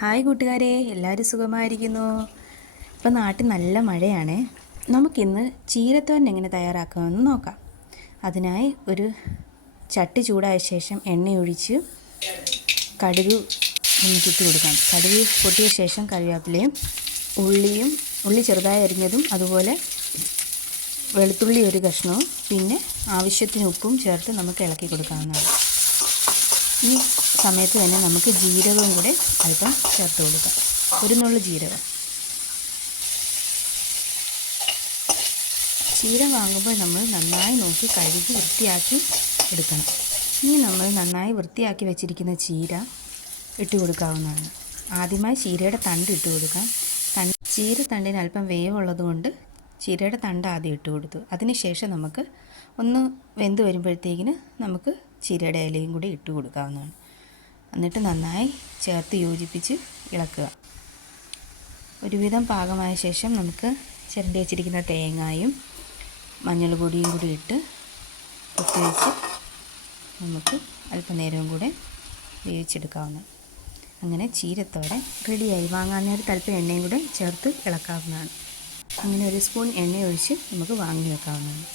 Hi കൂട്ടുകാരെ, എല്ലാവരും സുഖമായിരിക്കുന്നു. ഇപ്പം നാട്ടിൽ നല്ല മഴയാണ്. നമുക്കിന്ന് ചീരത്തോരൻ എങ്ങനെ തയ്യാറാക്കാമെന്ന് നോക്കാം. അതിനായി ഒരു ചട്ടി ചൂടായ ശേഷം എണ്ണയൊഴിച്ച് കടുക് ഇട്ട് കൊടുക്കാം. കടുക് പൊട്ടിയ ശേഷം കറിവേപ്പിലയും ഉള്ളി ചെറുതായി അരിഞ്ഞതും അതുപോലെ വെളുത്തുള്ളി ഒരു കഷ്ണവും പിന്നെ ആവശ്യത്തിന് ഉപ്പും ചേർത്ത് നമുക്ക് ഇളക്കി കൊടുക്കാവുന്നതാണ്. ഈ സമയത്ത് തന്നെ നമുക്ക് ജീരകവും കൂടെ അല്പം ചേർത്ത് കൊടുക്കാം. ഒരു നുള്ളു ജീരകം. ചീര വാങ്ങുമ്പോൾ നമ്മൾ നന്നായി നോക്കി കഴുകി വൃത്തിയാക്കി എടുക്കണം. ഇനി നമ്മൾ നന്നായി വൃത്തിയാക്കി വെച്ചിരിക്കുന്ന ചീര ഇട്ട് കൊടുക്കാവുന്നതാണ്. ആദ്യമായി ചീരയുടെ തണ്ട് ഇട്ട് കൊടുക്കാം. ചീര തണ്ടിന് അല്പം വേവുള്ളത് കൊണ്ട് ചീരയുടെ തണ്ട് ആദ്യം ഇട്ട് കൊടുത്തു. അതിനുശേഷം നമുക്ക് ഒന്ന് വെന്ത് വരുമ്പോഴത്തേക്കിന് നമുക്ക് ചീരയുടെ ഇലയും കൂടി ഇട്ട് കൊടുക്കാവുന്നതാണ്. എന്നിട്ട് നന്നായി ചേർത്ത് യോജിപ്പിച്ച് ഇളക്കുക. ഒരുവിധം പാകമായ ശേഷം നമുക്ക് ചിരണ്ടി വെച്ചിരിക്കുന്ന തേങ്ങയും മഞ്ഞൾ പൊടിയും കൂടി ഇട്ട് കുത്തി വെച്ച് നമുക്ക് അല്പനേരവും കൂടെ വേവിച്ചെടുക്കാവുന്നതാണ്. അങ്ങനെ ചീരത്തോരൻ റെഡിയായി. വാങ്ങാൻ നേരത്ത് അല്പം എണ്ണയും കൂടെ ചേർത്ത് ഇളക്കാവുന്നതാണ്. അങ്ങനെ ഒരു സ്പൂൺ എണ്ണ ഒഴിച്ച് നമുക്ക് വാങ്ങി വെക്കാവുന്നതാണ്.